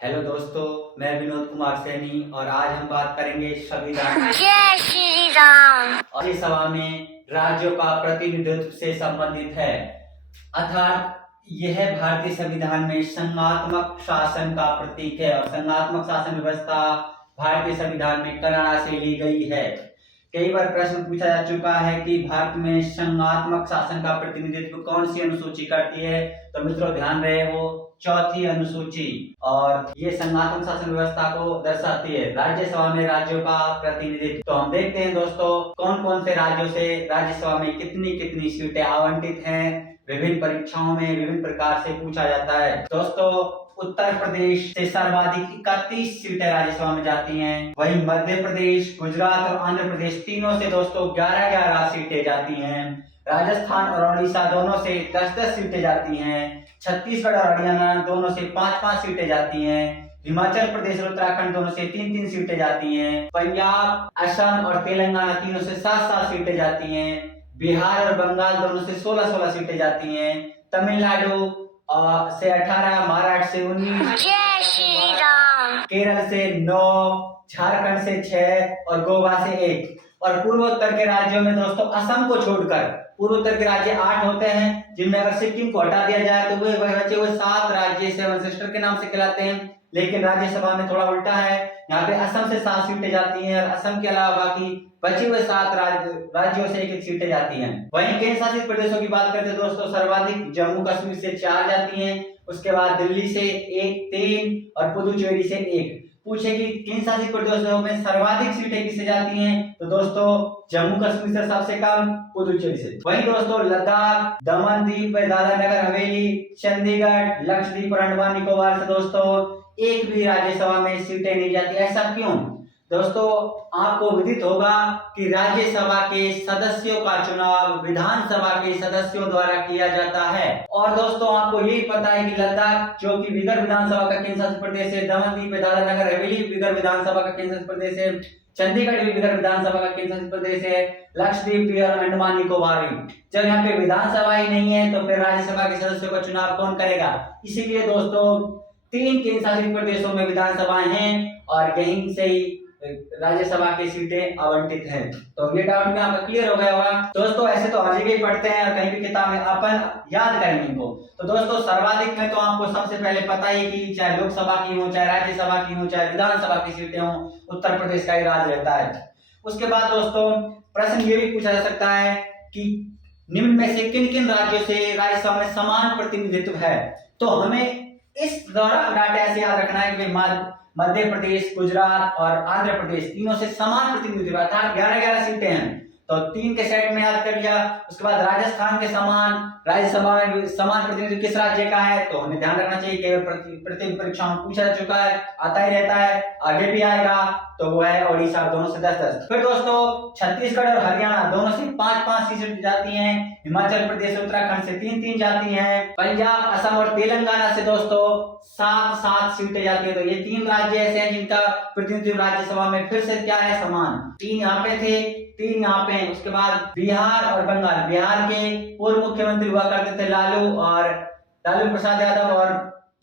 Hello दोस्तों, मैं विनोद कुमार सैनी और आज हम बात करेंगे संविधान। जय श्री राम। राज्यसभा में राज्यों का प्रतिनिधित्व से संबंधित है, अर्थात यह भारतीय संविधान में संघात्मक शासन का प्रतीक है और संघात्मक शासन व्यवस्था भारतीय संविधान में कनाडा से ली गई है। कई बार प्रश्न पूछा जा चुका है कि भारत में संघात्मक शासन का प्रतिनिधित्व कौन सी अनुसूची करती है, तो मित्रों ध्यान रहे वो चौथी अनुसूची, और ये संघात्मक शासन व्यवस्था को दर्शाती है। राज्यसभा में राज्यों का प्रतिनिधित्व, तो हम देखते हैं दोस्तों कौन कौन से राज्यों से राज्यसभा में कितनी कितनी सीटें आवंटित हैं। विभिन्न परीक्षाओं में विभिन्न प्रकार से पूछा जाता है। दोस्तों उत्तर प्रदेश से सर्वाधिक 31 सीटें राज्यसभा में जाती हैं। वहीं मध्य प्रदेश, गुजरात और आंध्र प्रदेश तीनों से दोस्तों 11-11 सीटें जाती हैं। राजस्थान और उड़ीसा दोनों से 10-10 सीटें जाती हैं। छत्तीसगढ़ और हरियाणा दोनों से 5-5 सीटें जाती हैं। हिमाचल प्रदेश और उत्तराखंड दोनों से 3-3 सीटें जाती हैं। पंजाब, असम और तेलंगाना तीनों से 7-7 सीटें जाती हैं। बिहार और बंगाल दोनों से 16-16 सीटें जाती हैं। तमिलनाडु से 18, महाराष्ट्र से 19, जय श्री राम। केरल से 9, झारखंड से 6 और गोवा से 1। और पूर्वोत्तर के राज्यों में दोस्तों असम को छोड़कर पूर्वोत्तर के राज्य 8 होते हैं, जिनमें अगर सिक्किम को हटा दिया जाए तो वे बचे हुए 7 राज्य 7 सिस्टर के नाम से कहलाते हैं। लेकिन राज्यसभा में थोड़ा उल्टा है, यहाँ पे असम से 7 सीटें जाती हैं और असम के अलावा बाकी बचे हुए 7 राज्यों से 1-1 सीटें जाती हैं। वहीं केंद्र शासित प्रदेशों की बात करते हैं दोस्तों, सर्वाधिक जम्मू कश्मीर से 4 जाती हैं, उसके बाद दिल्ली से 1, 3 और पुदुचेरी से 1। पूछे कि केंद्र शासित प्रदेशों में सर्वाधिक सीटें किससे जाती हैं, तो दोस्तों जम्मू कश्मीर से सबसे कम, पुदुचेरी से। वहीं दोस्तों लद्दाख, दमन दीव, दादरा नगर हवेली, चंडीगढ़, लक्षद्वीप और अंडमान निकोबार से दोस्तों एक भी राज्यसभा में सीटें नहीं जाती। ऐसा क्यों? दोस्तों आपको विदित होगा कि राज्यसभा के सदस्यों का चुनाव विधानसभा के सदस्यों द्वारा किया जाता है। और दोस्तों आपको यही पता है कि लद्दाख जो कि बिगर विधानसभा का केंद्र शासित प्रदेश है, दमन दीव, दादरा नगर हवेली बिगर विधानसभा का केंद्र शासित प्रदेश है, चंडीगढ़ भी बिगर विधानसभा का केंद्र शासित प्रदेश है, लक्षद्वीप भी और अंडमान निकोबार भी। जब यहाँ पे विधानसभा ही नहीं है तो फिर राज्यसभा के सदस्यों का चुनाव कौन करेगा? इसीलिए दोस्तों 3 केंद्र शासित प्रदेशों में विधानसभाएं हैं और यहीं से ही राज्यसभा की सीटें आवंटित हैं। तो ये डाउट में आपका क्लियर हो गया होगा। दोस्तों ऐसे तो हर जगह पढ़ते हैं और कहीं भी किताब में अपन याद करेंगे इनको। तो दोस्तों सर्वाधिक में तो आपको सबसे पहले पता ही कि चाहे लोकसभा की हो, चाहे राज्यसभा की हो, चाहे विधानसभा की सीटें हो, उत्तर प्रदेश का ही राज रहता है। उसके बाद दोस्तों प्रश्न ये भी पूछा जा सकता है कि निम्न में से किन किन राज्यों से राज्यसभा में समान प्रतिनिधित्व है। तो हमें इस दौरान डाटा ऐसे याद रखना है कि मध्य प्रदेश, गुजरात और आंध्र प्रदेश तीनों से समान प्रतिनिधित्व, अर्थात 11-11 सीटें हैं। तो 3 के सेट में याद कर लिया। उसके बाद राजस्थान के समान राज्यसभा में समान प्रतिनिधित्व किस राज्य का है, तो हमें ध्यान रखना चाहिए कि प्रतियोगी परीक्षा में पूछा जा चुका है, आता ही रहता है, आगे भी आएगा, तो वो है ओडिशा, दोनों से 10-10। फिर दोस्तों छत्तीसगढ़ और हरियाणा दोनों से 5-5 सीटें जाती हैं। हिमाचल प्रदेश, उत्तराखंड से 3-3 जाती हैं। पंजाब, असम और तेलंगाना से दोस्तों 7-7 सीटें जाती है। तो ये 3 राज्य ऐसे हैं जिनका प्रतिनिधित्व राज्यसभा में फिर से क्या है, समान। 3 यहाँ पे थे, 3 यहाँ पे हैं। उसके बाद बिहार और बंगाल, बिहार के पूर्व मुख्यमंत्री हुआ करते थे लालू प्रसाद यादव, और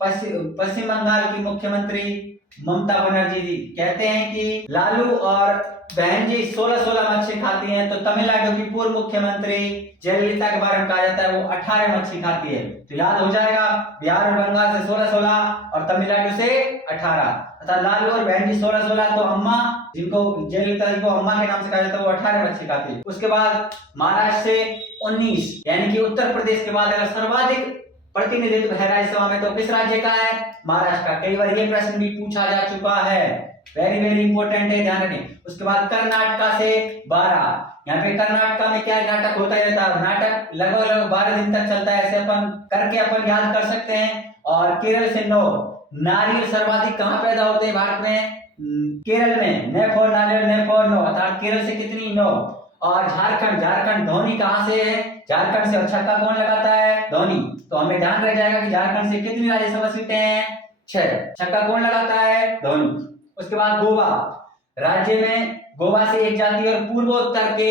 पश्चिम बंगाल की मुख्यमंत्री ममता बनर्जी जी। कहते हैं कि लालू और बहन जी 16-16 मच्छी खाती हैं। तो तमिलनाडु की पूर्व मुख्यमंत्री जयललिता के बारे में कहा जाता है वो 18 मच्छी खाती है। तो याद हो जाएगा, बिहार और बंगाल से 16-16 और तमिलनाडु से 18, अर्थात लालू और बहन जी 16-16, तो अम्मा जिनको जयललिता जी को अम्मा के नाम से कहा जाता है वो 18 मच्छी खाती है। उसके बाद महाराष्ट्र से 19, यानी कि उत्तर प्रदेश के बाद अगर सर्वाधिक प्रतिनिधित्व है राज्यसभा में तो किस राज्य का है, महाराष्ट्र का। कई बार ये प्रश्न भी पूछा जा चुका है, वेरी वेरी इंपॉर्टेंट है, ध्यान रखें। उसके बाद कर्नाटक से 12, यहाँ पे कर्नाटक में क्या नाटक होता ही रहता है, नाटक लगभग 12 दिन तक चलता है, ऐसे अपन करके अपन याद कर सकते हैं। और केरल से 9, नारियल सर्वाधिक कहाँ पैदा होते हैं भारत में, केरल में, नेफोर नारियल, नेफोर 9, अर्थात केरल से कितनी 9। और झारखंड धोनी कहाँ से है, झारखंड से। और छक्का कौन लगाता है, धोनी। तो हमें ध्यान रह जाएगा कि झारखंड से कितनी राज्यसभा सीटें हैं, 6, छक्का कौन लगाता है, धोनी। उसके बाद गोवा, राज्य में गोवा से 1 जाती है और पूर्वोत्तर के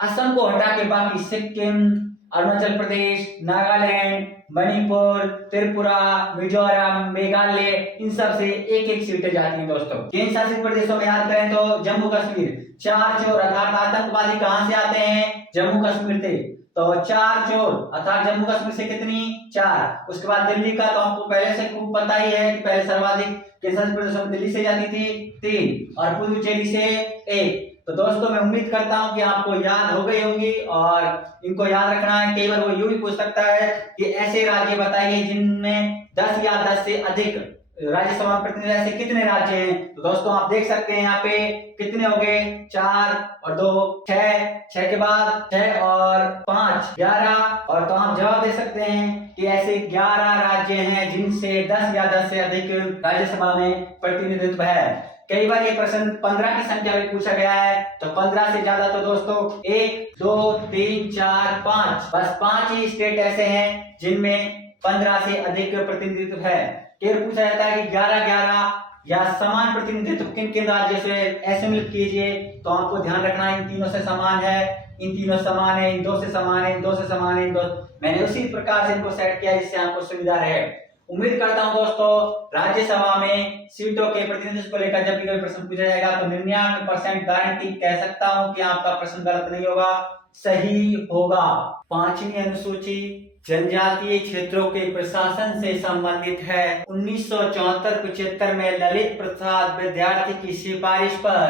असम को हटा के बाकी सिक्किम, अरुणाचल प्रदेश, नागालैंड, मणिपुर, त्रिपुरा, मिजोरम, मेघालय, इन सब से एक एक सीटें जाती हैं दोस्तों। केंद्र शासित प्रदेशों में याद करें तो जम्मू कश्मीर, चार चोर अर्थात आतंकवादी कहां से आते हैं? जम्मू कश्मीर से। तो चार चोर अर्थात जम्मू कश्मीर से कितनी? 4। उसके बाद दिल्ली का तो आपको पहले से खूब पता ही है कि पहले सर्वाधिक केंद्र शासित प्रदेशों में दिल्ली से जाती थी 3 और पुडुचेरी से 1। तो दोस्तों मैं उम्मीद करता हूं कि आपको याद हो गई होंगी और इनको याद रखना है। कई बार वो यूं भी पूछ सकता है कि ऐसे राज्य बताइए जिनमें 10 या 10 से अधिक राज्यसभा प्रतिनिधि, ऐसे कितने राज्य हैं? तो दोस्तों आप देख सकते हैं यहाँ पे कितने हो गए, 4 और 2 6, 6 के बाद 6 और 5 11। और तो आप जवाब दे सकते हैं कि ऐसे 11 राज्य हैं जिनसे 10 या 10 से अधिक राज्यसभा में प्रतिनिधित्व है। कई बार ये प्रश्न 15 की संख्या में पूछा गया है, तो 15 से ज्यादा तो दोस्तों 1 2 3 4 5, बस 5 ही स्टेट ऐसे हैं जिनमें 15 से अधिक प्रतिनिधित्व है। फिर पूछा जाता है कि 11-11 या समान प्रतिनिधित्व किन किन राज्यों से ऐसे मिलित कीजिए, तो आपको ध्यान रखना है इन तीनों से समान है, इन तीनों समान है, इन 2 से समान है, इन 2 से समान है, इन 2। मैंने उसी प्रकार से इनको सेट किया जिससे आपको सुविधा रहे। उम्मीद करता हूं दोस्तों राज्यसभा में सीटों के प्रतिनिधित्व को लेकर जब भी कोई प्रश्न पूछा जाएगा तो 99% गारंटी कह सकता हूं कि आपका प्रश्न गलत नहीं होगा, सही होगा। 5वीं अनुसूची जनजातीय क्षेत्रों के प्रशासन से संबंधित है। 1974-75 में ललित प्रसाद विद्यार्थी की सिफारिश पर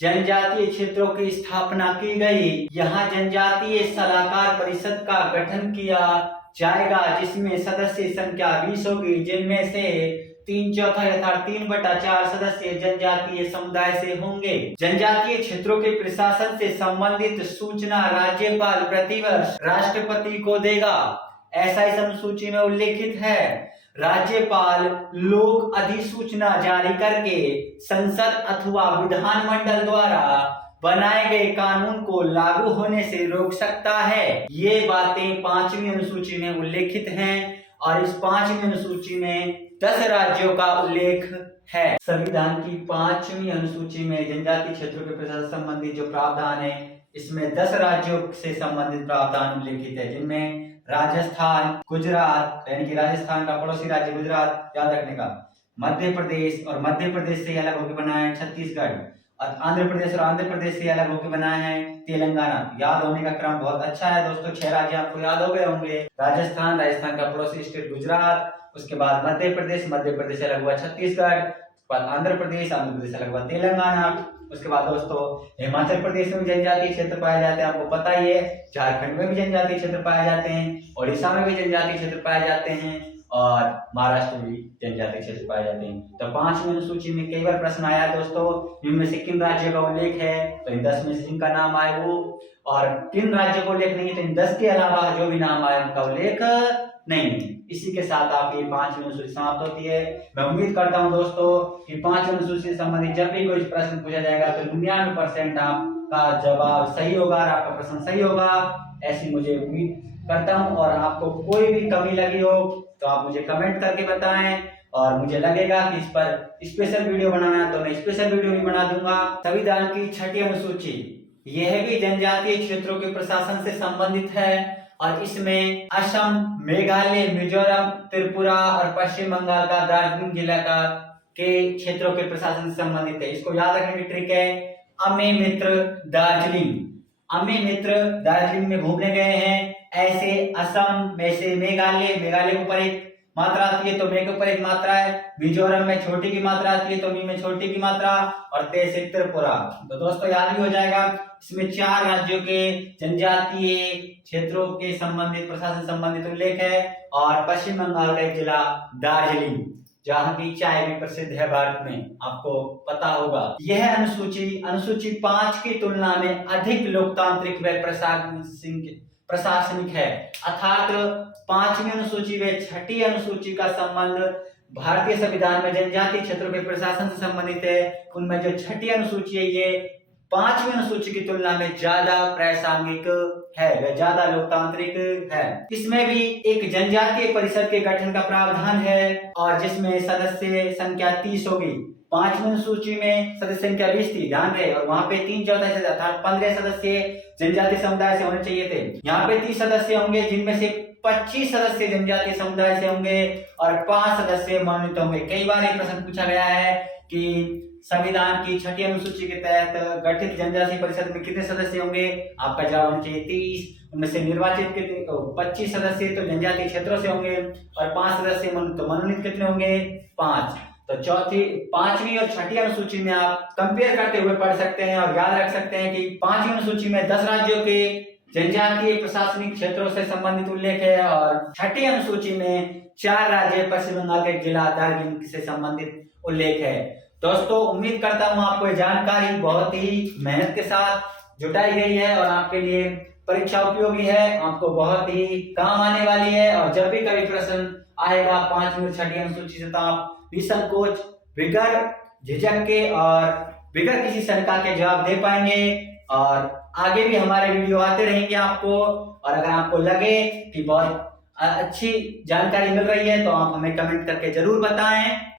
जनजातीय क्षेत्रों की स्थापना की गई। यहाँ जनजातीय सलाहकार परिषद का गठन किया जाएगा जिसमें सदस्य संख्या 20 होगी, जिनमें से 3/4 अर्थात 3/4 सदस्य जनजातीय समुदाय से होंगे। जनजातीय क्षेत्रों के प्रशासन से संबंधित सूचना राज्यपाल प्रतिवर्ष राष्ट्रपति को देगा, ऐसा इस अनुसूची में उल्लेखित है। राज्यपाल लोक अधिसूचना जारी करके संसद अथवा विधानमंडल द्वारा बनाए गए कानून को लागू होने से रोक सकता है। ये बातें 5वीं अनुसूची में उल्लेखित हैं और इस 5वीं अनुसूची में 10 राज्यों का उल्लेख है। संविधान की 5वीं अनुसूची में जनजातीय क्षेत्रों के प्रशासन संबंधी जो प्रावधान है, इसमें 10 राज्यों से संबंधित प्रावधान उल्लेखित है, जिनमें राजस्थान, गुजरात यानी कि राजस्थान का पड़ोसी राज्य गुजरात याद रखने का, मध्य प्रदेश और मध्य प्रदेश से अलग होकर बना है छत्तीसगढ़, और आंध्र प्रदेश और आंध्र प्रदेश से अलग होकर बना है तेलंगाना। याद होने का क्रम बहुत अच्छा है दोस्तों, 6 राज्य आपको याद हो गए होंगे। राजस्थान, राजस्थान का पड़ोसी स्टेट गुजरात, उसके बाद मध्य प्रदेश, मध्य प्रदेश से अलग हुआ छत्तीसगढ़, उसके बाद आंध्र प्रदेश, आंध्र प्रदेश से अलग हुआ तेलंगाना। उसके बाद दोस्तों हिमाचल प्रदेश में जनजातीय क्षेत्र पाए जाते हैं, आपको पता ही है। झारखंड में भी जनजातीय क्षेत्र पाए जाते हैं, ओडिशा में भी जनजातीय क्षेत्र पाए जाते हैं और महाराष्ट्र में भी जनजातीय क्षेत्र पाए जाते हैं। तो 5वीं अनुसूची में कई बार प्रश्न आया है दोस्तों, जिनमें से किन राज्यों का उल्लेख है, तो इन 10 में से जिनका नाम आए वो, और किन राज्यों को उल्लेख नहीं है तो इन 10 के अलावा जो भी नाम आए उनका उल्लेख नहीं। इसी के साथ आपकी 5वीं अनुसूची समाप्त होती है। मैं उम्मीद करता हूं दोस्तों कि 5वीं अनुसूची से संबंधित जब भी कोई प्रश्न पूछा जाएगा तो 99% आपका जवाब सही होगा, आपका प्रश्न सही होगा, ऐसी मुझे उम्मीद करता हूं। और आपको कोई भी कमी लगी हो तो आप मुझे कमेंट करके बताएं, और मुझे लगेगा कि इस पर स्पेशल वीडियो बनाना है तो मैं स्पेशल वीडियो भी बना दूंगा। संविधान की 6ठी अनुसूची, यह भी जनजातीय क्षेत्रों के प्रशासन से संबंधित है और इसमें असम, मेघालय, मिजोरम, त्रिपुरा और पश्चिम बंगाल का दार्जिलिंग जिला का के क्षेत्रों के प्रशासन से संबंधित है। इसको याद रखने की ट्रिक है, अमे मित्र दार्जिलिंग। अमे मित्र दार्जिलिंग में घूमने गए हैं, ऐसे असम में से मेघालय, मेघालय के ऊपर एक मात्रा आती है तो मे के ऊपर एक मात्रा है, मिजोरम में छोटी की मात्रा आती है तो मी में छोटी की मात्रा, और ते से त्रिपुरा। तो दोस्तों याद भी हो जाएगा। इसमें 4 राज्यों के जनजातीय क्षेत्रों के संबंधित प्रशासन संबंधित उल्लेख है, और पश्चिम बंगाल का एक जिला दार्जिलिंग, जहाँ की चाय भी प्रसिद्ध है भारत में, आपको पता होगा। यह अनुसूची 5 की तुलना में अधिक लोकतांत्रिक व प्रशासनिक है, अर्थात 5वीं अनुसूची व 6ठी अनुसूची का संबंध भारतीय संविधान में जनजातीय क्षेत्रों के प्रशासन से संबंधित है। उनमें जो 6ठी अनुसूची है ये 5वीं अनुसूची की तुलना में ज्यादा प्रासंगिक है, वह ज्यादा लोकतांत्रिक है। इसमें भी एक जनजातीय परिषद के गठन का प्रावधान है और जिसमें सदस्य संख्या 30 होगी। 5वीं अनुसूची में सदस्य संख्या 20 थी, ध्यान रहे, और वहां पे 3/4 से अर्थात 15 सदस्य जनजातीय समुदाय से होने चाहिए थे। यहाँ पे 30 सदस्य होंगे, जिनमें से 25 सदस्य जनजातीय समुदाय से होंगे और 5 सदस्य मनोनीत होंगे। कई बार एक प्रश्न पूछा गया है कि संविधान की 6ठी अनुसूची के तहत गठित जनजातीय परिषद में कितने सदस्य होंगे? आपका जवाब होना चाहिए 30। उनमें से निर्वाचित कितने? 25 सदस्य तो जनजातीय क्षेत्रों से होंगे और 5 सदस्य मनोनीत कितने होंगे? 5। तो 5वीं और 6ठी अनुसूची में आप कंपेयर करते हुए पढ़ सकते हैं और याद रख सकते हैं कि 5वीं अनुसूची में 10 राज्यों के जनजातीय प्रशासनिक क्षेत्रों से संबंधित उल्लेख है और 6ठी अनुसूची में 4 राज्य पश्चिम बंगाल के जिला दार्जिलिंग से संबंधित उल्लेख है। दोस्तों, उम्मीद करता हूं आपको ये जानकारी बहुत ही मेहनत के साथ जुटाई गई है और आपके लिए परीक्षा उपयोगी है, आपको बहुत ही काम आने वाली है। और जब भी कभी प्रश्न आएगा 5वीं और 6ठी अनुसूची से, तो आप निसंकोच, बिगर झिझक के और बिगर किसी शंका के जवाब दे पाएंगे। और आगे भी हमारे वीडियो आते रहेंगे आपको। और अगर आपको लगे कि बहुत अच्छी जानकारी मिल रही है तो आप हमें कमेंट करके जरूर बताएं।